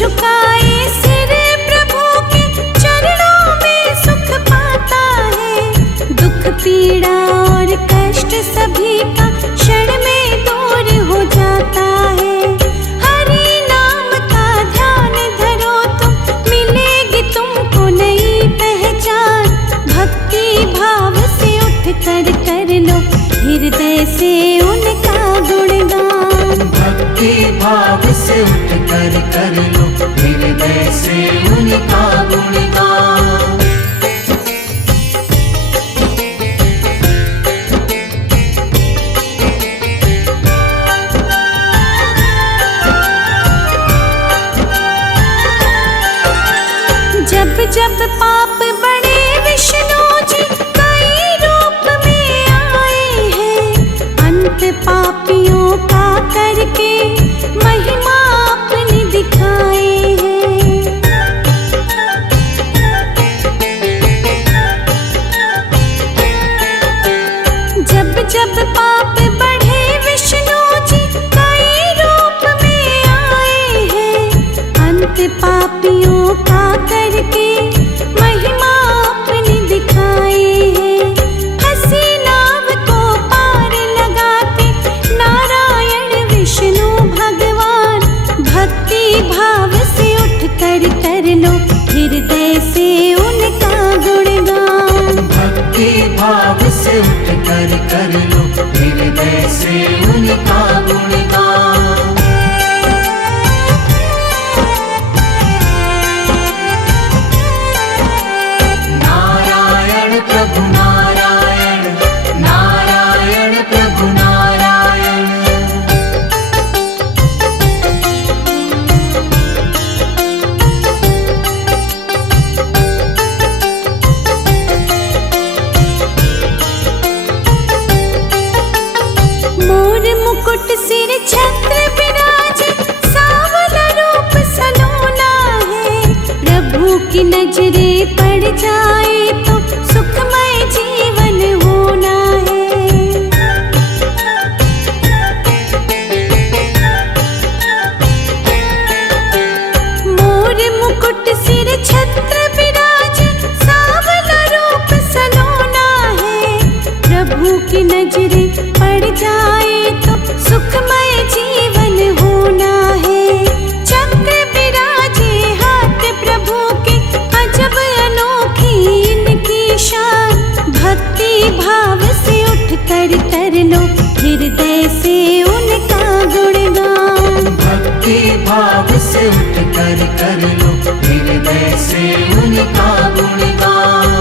झुकाए सिर प्रभु के चरणों में सुख पाता है। दुख पीड़ा और कष्ट सभी का क्षण में दूर हो जाता है। हरि नाम का ध्यान धरो तुम, मिलेगी तुमको नई पहचान। भक्ति भाव से उठ कर लो हृदय से उनका गुणगान। भक्ति भाव से उठ कर लो हृदय से उनका गुणगान। जब जब पाप बड़े विष्णु जी कई रूप में आए हैं। अंत पापियों का करके महिमा अपनी दिखाए हैं। जब जब पाप बढ़े विष्णु जी कई रूप में आए हैं। अंत पापियों का करके महिमा अपनी दिखाए हैं। हंसी नाव को पार लगाते नारायण विष्णु भगवान। भक्ति भाव से उठ कर लो हृदय से उनका गुणगान। भक्ति भाव से उठ कर लो हृदय से उनका गुणगान। नारायण प्रभु नारायण, नारायण प्रभु नारायण। मोर मुकुट सिर छत्र विराजे, सांवला रूप सलोना है। प्रभु की नजरे पड़ जाए तो सुखमय जीवन होना है। मोर मुकुट सिर छत्र विराजे, सांवला रूप सलोना है। प्रभु की नजरे पड़ जाए तो सुखमय जीवन होना है। चक्र विराजे हाथ प्रभु के, अजब अनोखी इनकी शान। भक्ति भाव से उठ कर लो हृदय से उनका गुणगान। भक्ति भाव से उठ कर लो हृदय से उनका गुणगान।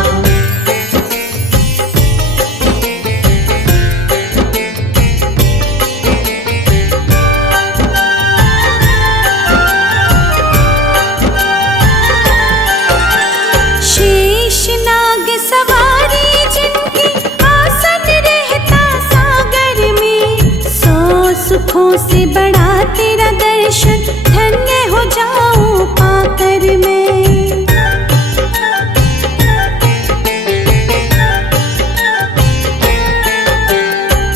शेष नाग सवारी जिनकी, आसन रहता सागर में। 100 सुखों से बड़ा तेरा दर्शन, धन्य हो जाऊं पाकर मैं।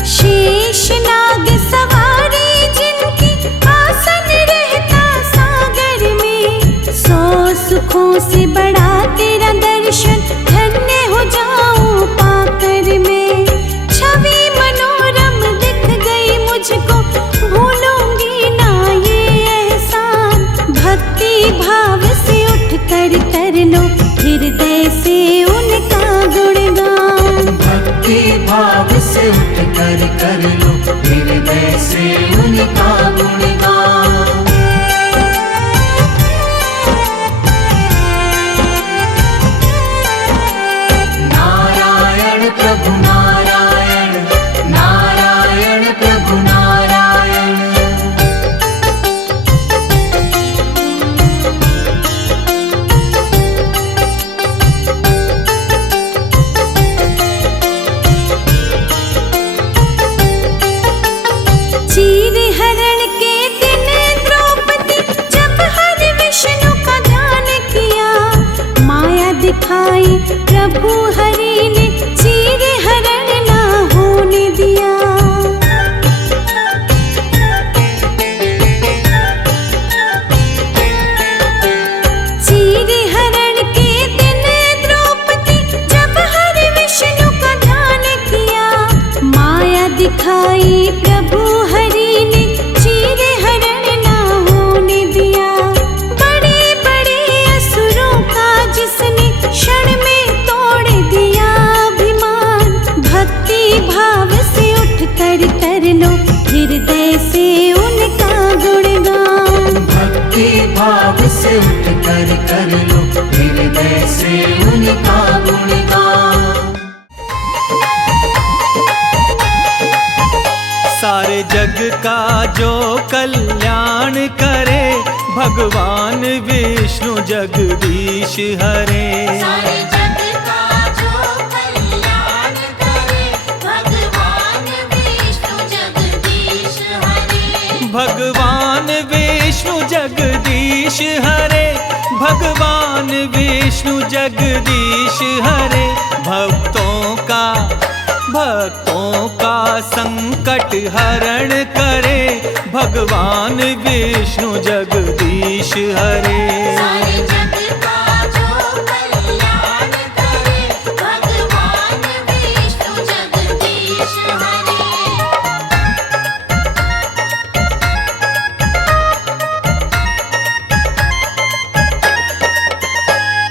शेष नाग सवारी जिनकी, आसन रहता सागर में। 100 सुखों से बड़ा तेरा दर्शन, धन्य हो जाऊं पाकर मैं। छवि मनोरम दिख गई मुझको, भूलूंगी ना ये एहसान। भक्ति भाव से उठ कर लो हृदय से उनका गुणगान। भक्ति भाव से उठ कर लो हृदय से उनका गुणगान। नारायण प्रभु नारायण, नारायण प्रभु नारायण। चीर हरण के दिन द्रौपदी जब हरि विष्णु का ध्यान किया। माया दिखाई प्रभु हरि ने, चीर हरण ना होने दिया। का जो कल्याण करे, भगवान विष्णु जगदीश हरे। सारे जग का जो कल्याण करे, भगवान विष्णु जगदीश हरे। भगवान विष्णु जगदीश हरे, भगवान विष्णु जगदीश हरे। भक्तों का संकट हरण करे, भगवान विष्णु जगदीश हरे। सारे जग का जो कल्याण करे, भगवान विष्णु जगदीश हरे।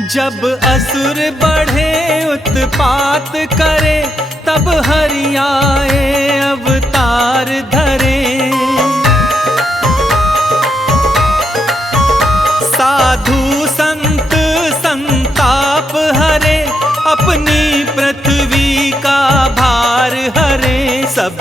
जब असुर बढ़े उत्पात करे, तब हरि आए अवतार धरे। साधु संत संताप हरे, अपनी पृथ्वी का भार हरे। सब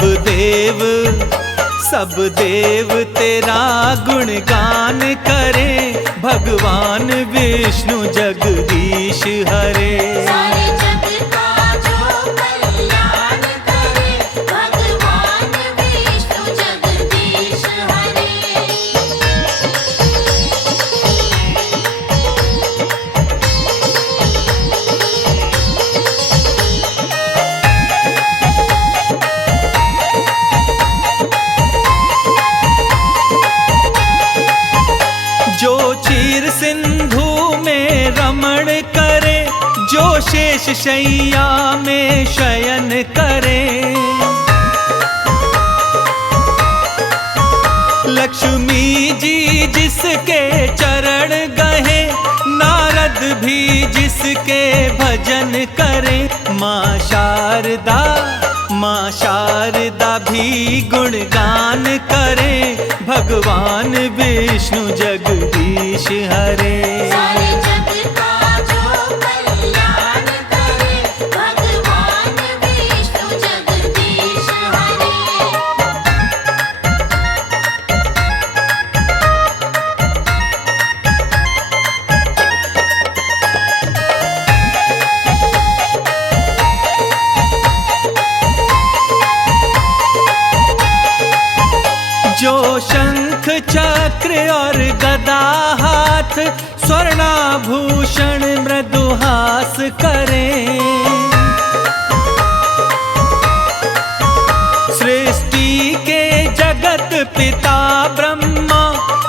देव तेरा गुणगान करे, भगवान विष्णु जगदीश हरे। सारे जग का जो कल्याण करे, भगवान विष्णु जगदीश हरे। जो क्षीर सिंधु में रमण करे, जो शेष शैया में शयन करे। लक्ष्मी जी जिसके चरण गहे, नारद भी जिसके भजन करे। माँ शारदा भी गुणगान करे, भगवान विष्णु जगदीश हरे। सारे जग का जो कल्याण करे, भगवान विष्णु जगदीश हरे। जो शंख चक्र और गदा हाथ, स्वर्णाभूषण मृदुहास करे। सृष्टि के जगत पिता ब्रह्मा,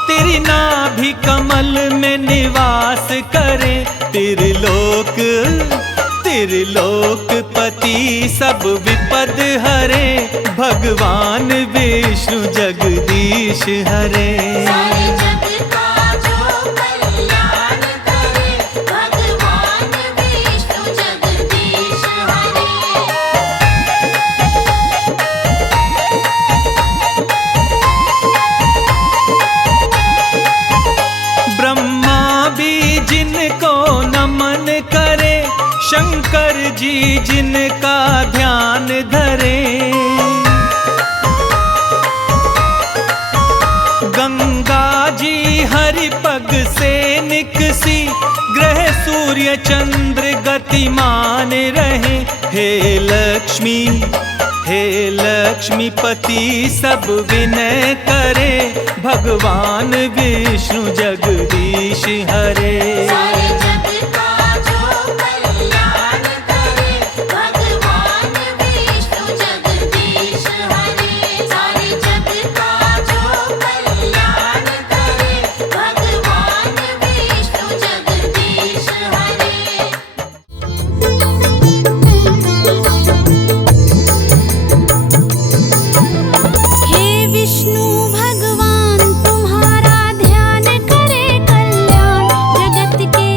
तेरी नाभि कमल में निवास करे। त्रिलोकपति सब विपद हरे, भगवान विष्णु जगदीश हरे। सारे जग का जो कल्याण करे, भगवान विष्णु जगदीश हरे। ब्रह्मा भी जिनको नमन करे, शंकर जी जिनका ध्यान धरे। गंगा जी हरि पग से निकसी, ग्रह सूर्य चंद्र गतिमान रहे। हे लक्ष्मीपति सब विनय करे, भगवान विष्णु जगदीश हरे। सारे जग का जो कल्याण करे, भगवान विष्णु जगदीश हरे। सारे जग का जो कल्याण करे, भगवान विष्णु जगदीश हरे। हे विष्णु भगवान तुम्हारा ध्यान करे कल्याण, जगत के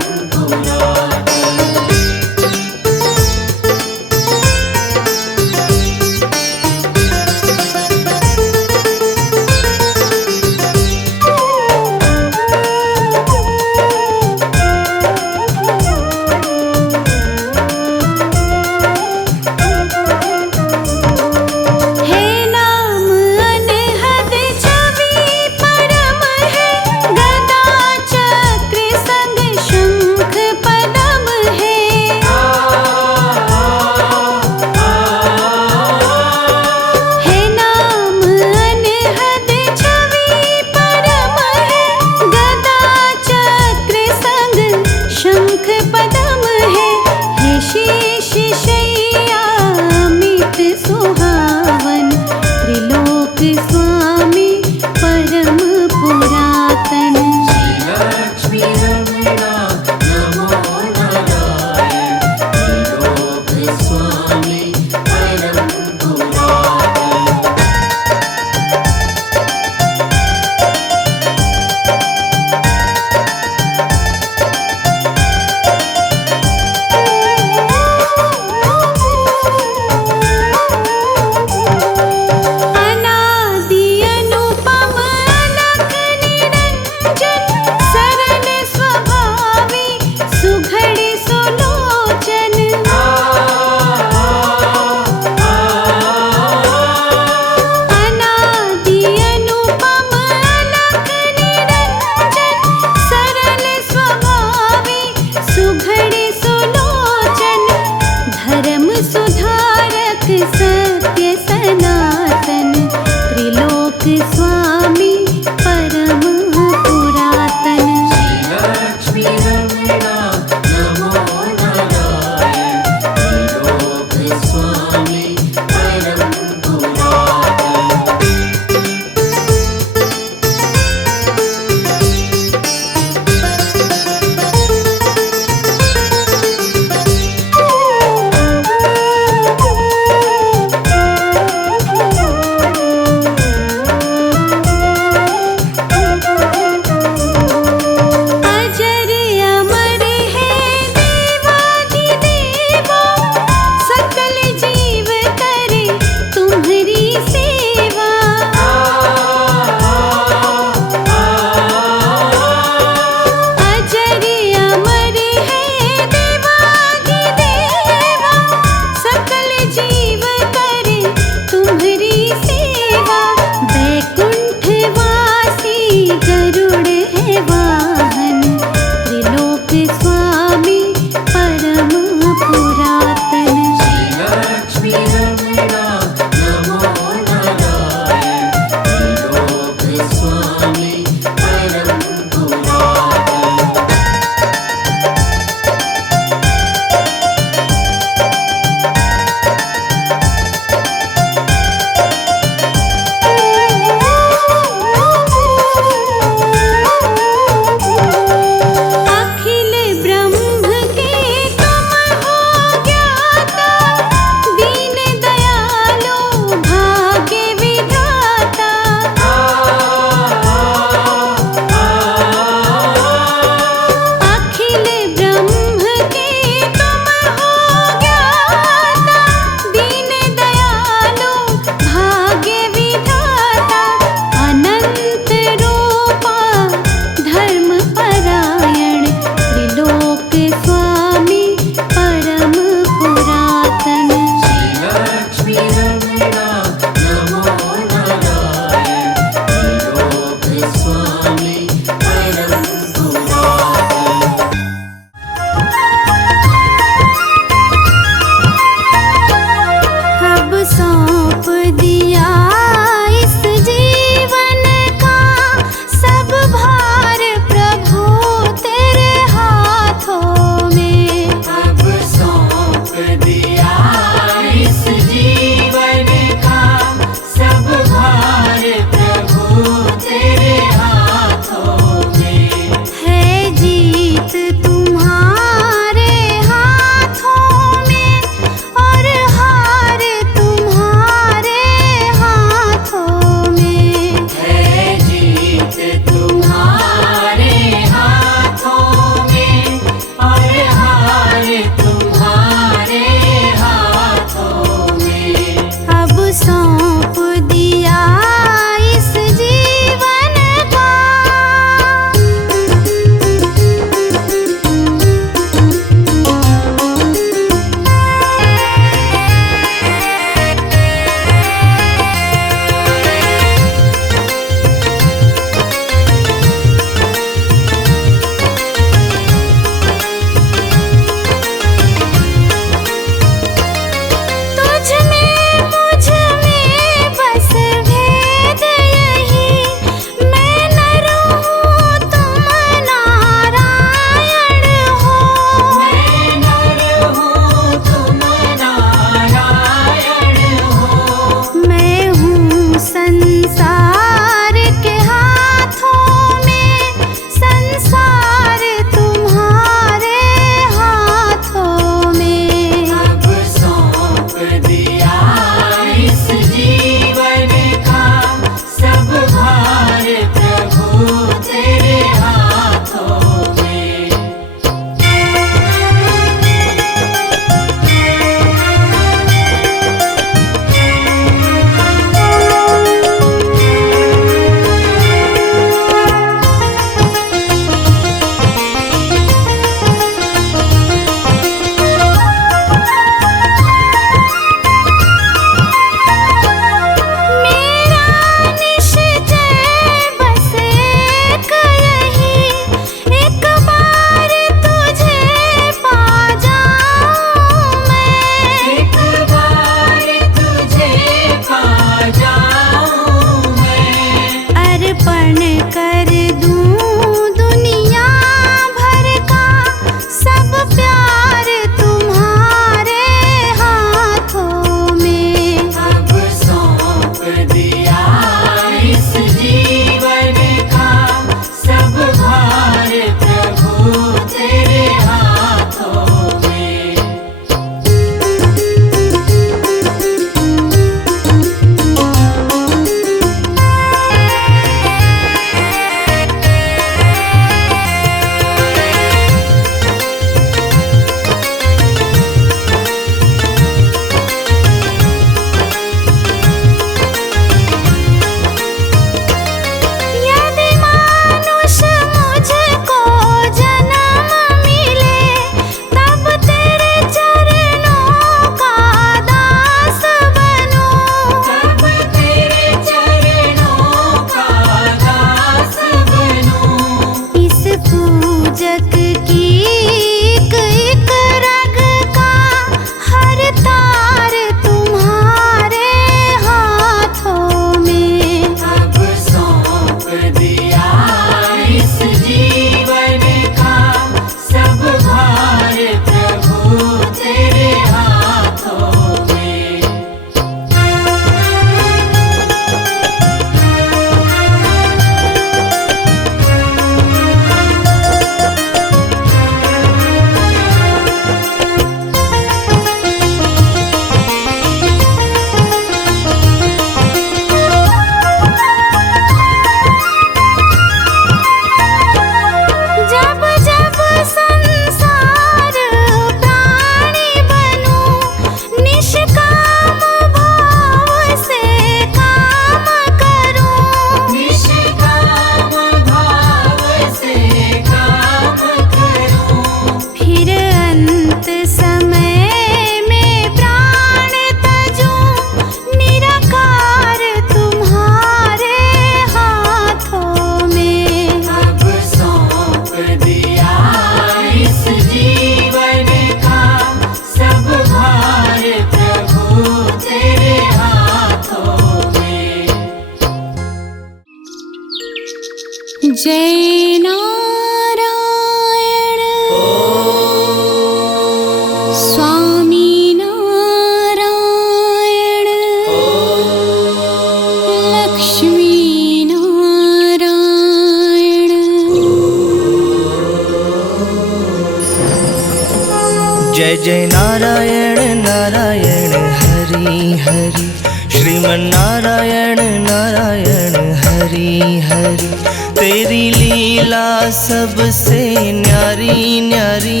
जय नारायण नारायण हरि हरि, श्रीमन्नारायण नारायण हरि हरि। तेरी लीला सबसे न्यारी न्यारी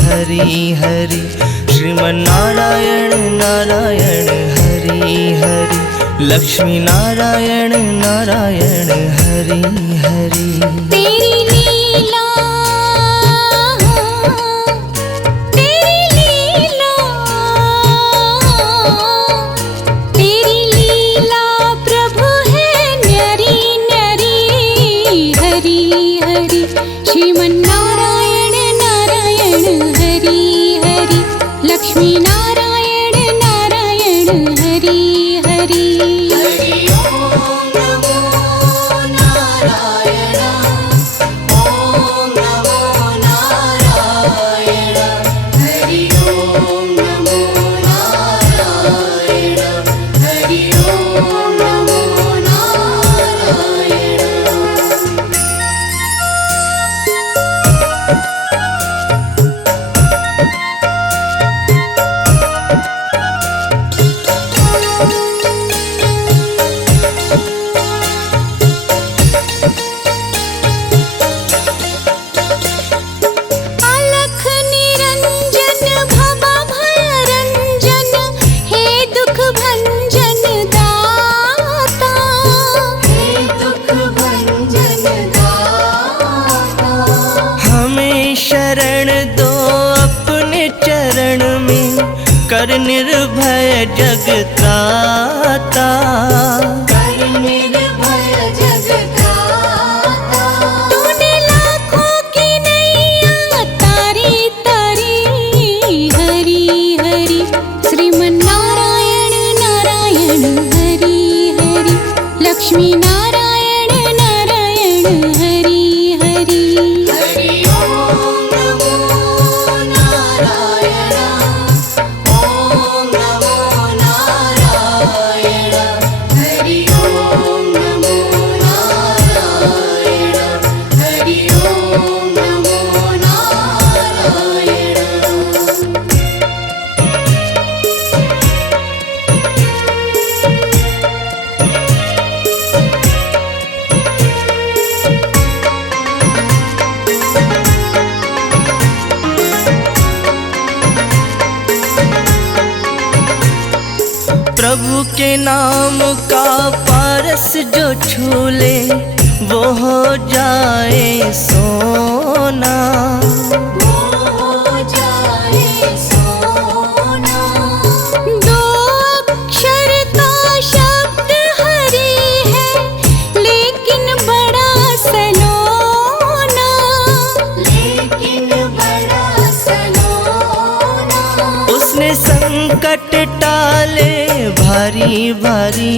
हरि हरि, श्रीमन्नारायण नारायण हरि हरि, लक्ष्मी नारायण नारायण हरि हरि। तेरी लीला प्रभु है न्यारी न्यारी हरि हरि, श्रीमन्नारायण नारायण हरि हरि, लक्ष्मी नारायण नारायण हरि हरि। हरि ओम नमो नारायण, ओम नमो नारायण, हरि ओम नमो नारायण, हरि ओम नमो नारायण। अलख निरंजन भव भय रंजन, हे दुख भंजन दाता। हे दुख भंजन दाता, हमें शरण दो अपने चरण में, कर निर्भय जगत्राता। कर निर्भय जगत्राता। तूने लाखों की नैया तारी तारी हरि हरि, श्रीमन्नारायण नारायण हरि हरि, लक्ष्मी नारायण नारायण हरि हरि। हरि ओम नमो नारायण, ओम नमो नारायण, हरि ओम नमो नारायण, हरि ओम नमो नारायण। प्रभु के नाम का पारस जो छू ले, वो हो जाए सोना। हो जाए सोना, दो अक्षर का शब्द हरि है, लेकिन बड़ा सलोना। लेकिन बड़ा सलोना। उसने संकट टाले भारी भारी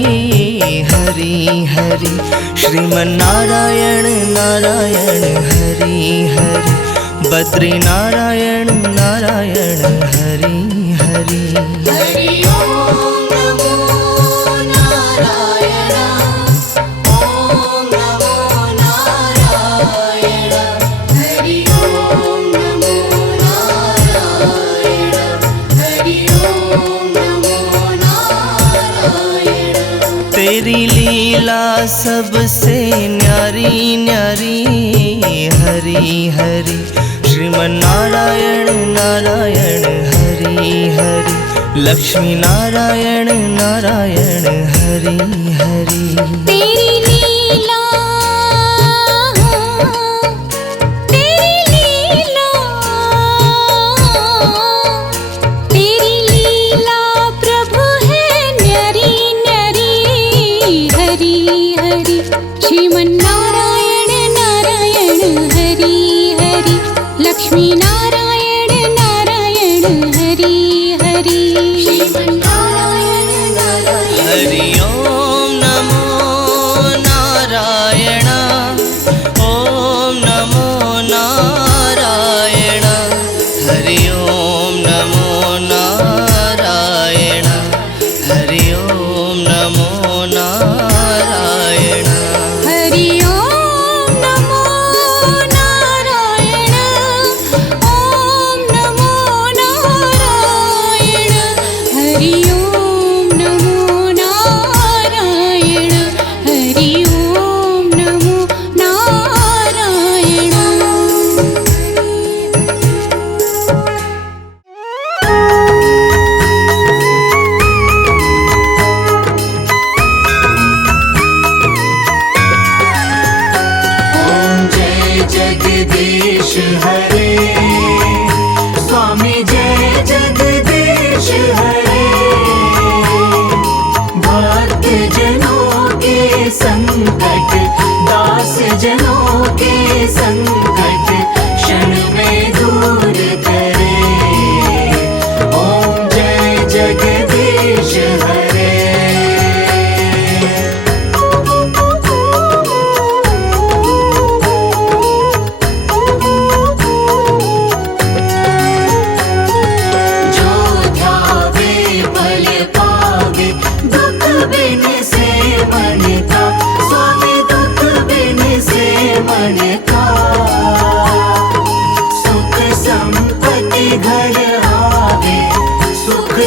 हरि हरि, श्रीमन्नारायण नारायण हरि हरि, बद्री नारायण नारायण हरि हरि। हरि ओम नमो नारायण, ओम नमो नारायण, हरि ओम नमो नारायण, हरि ओम नमो नारायण। तेरी लीला सबसे न्यारी न्यारी हरि हरि, श्रीमन्नारायण नारायण हरि हरि, लक्ष्मी नारायण नारायण हरि हरि। तेरी लीला प्रभु है न्यारी न्यारी हरि हरि, श्रीमन्नारायण नारायण हरि हरि, लक्ष्मी नारायण नारायण हरि हरि। श्रीमन्नारायण नारायण, हरि ओम नमो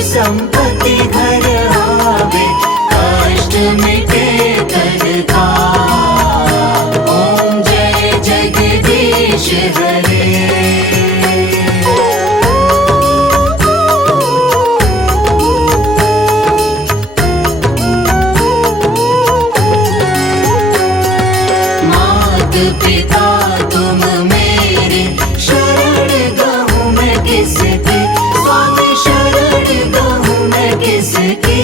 संपत्ति घर आवे, कष्ट मिटे तन का। ओम जय जगदीश हरे। पिता तुम मेरे, शरण गहूँ मैं किसकी, स्वामी शरण गहूँ मैं किसकी।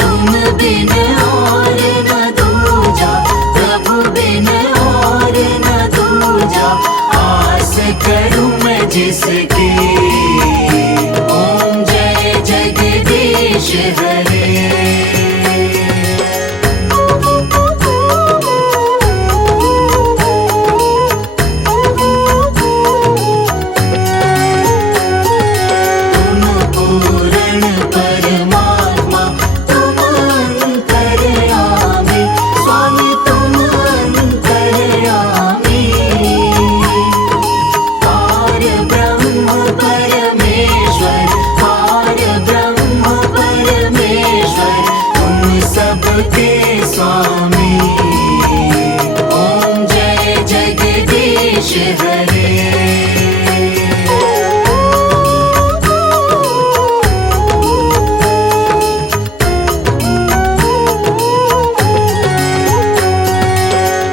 तुम बिन और न दूजा, प्रभु बिन और न दूजा, आस करूँ मैं जिसकी। ओम जय जगदीश हरे। स्वामी ओम जय जगदीश हरे।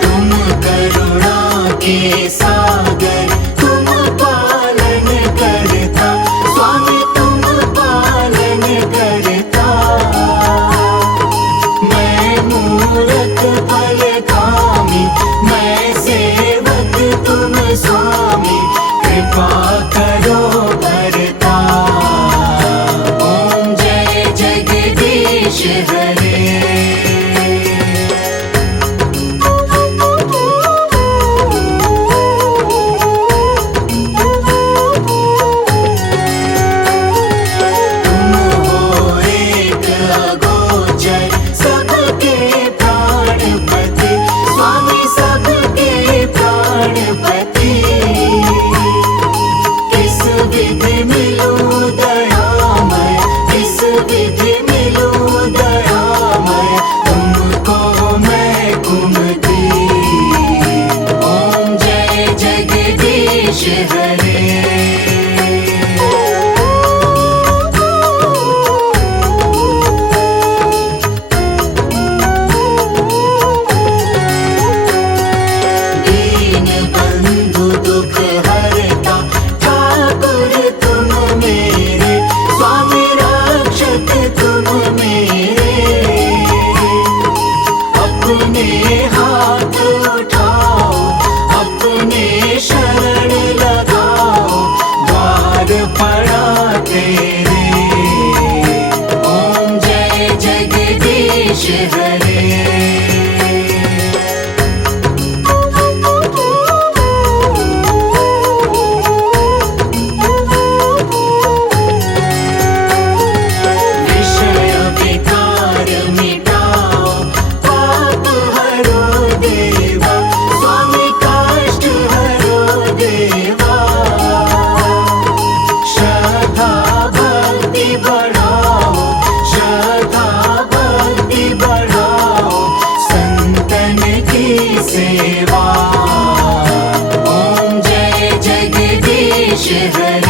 तुम करुणा के सागर, तुम पालन करता, स्वामी तुम पालन करता। मूरत फल कामी, मैं सेवक तुम स्वामी, कृपा करो भरता। ओम जय जगदीश हरे। सेवा ओम जय जगदीश हरे।